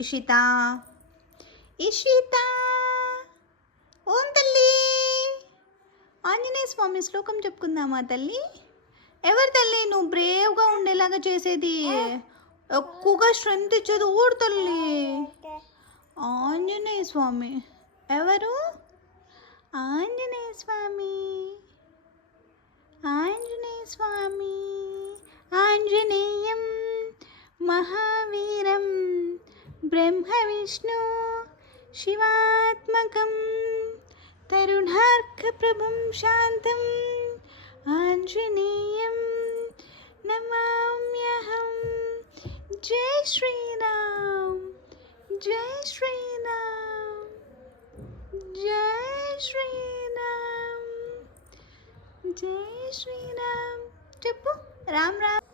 ఇషిత ఇషిత ఓం తల్లి ఆంజనేయ స్వామి శ్లోకం చెప్పుకుందామా తల్లి? ఎవరు తల్లి నువ్వు బ్రేవ్గా ఉండేలాగా చేసేది? ఎక్కువగా స్ట్రెంత్ ఇచ్చేది ఊరు తల్లి. ఆంజనేయ స్వామి. ఎవరు? ఆంజనేయ స్వామి. ఆంజనేయ స్వామి. ఆంజనేయం మహావీరం బ్రహ్మ విష్ణు శివాత్మకం తరుణార్కప్రభం శాంతం ఆంజనేయం నమామ్యహం. జై శ్రీరామ్. జై శ్రీరామ్. జై శ్రీరామ్. జై శ్రీరామ్. చెప్పు రామ్ రామ్.